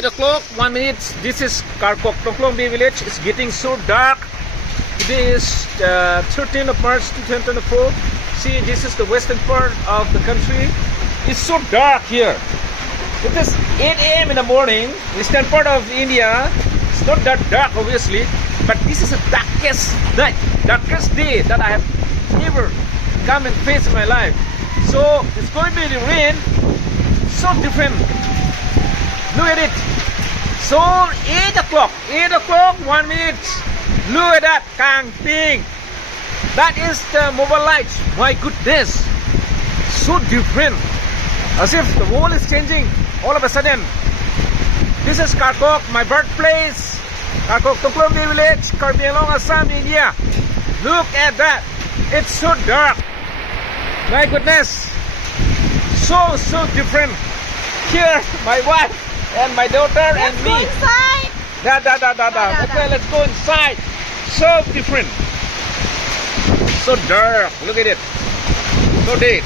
8 o'clock, 1 minute. This is Karkok, Tongklong Bay village. It's getting so dark. Today is 13th of March 2024. See, this is the western part of the country. It's so dark here. It is 8 a.m. in the morning. Eastern part of India. It's not that dark, obviously, but this is the darkest night, darkest day that I have ever come and faced in my life. So it's going to be the rain. So different. Look at it. So 8 o'clock, 1 minute. Look at that Kang thing. That is the mobile lights. My goodness. So different. As if the world is changing all of a sudden. This is Karkok, my birthplace. Karkok, Tongklong Bay village, Karbi Anglong, Assam, India. Look at that. It's so dark. My goodness. So different. Here, my wife and my daughter and me. Inside. Okay, let's go inside. So different. So dark. Look at it. So dead.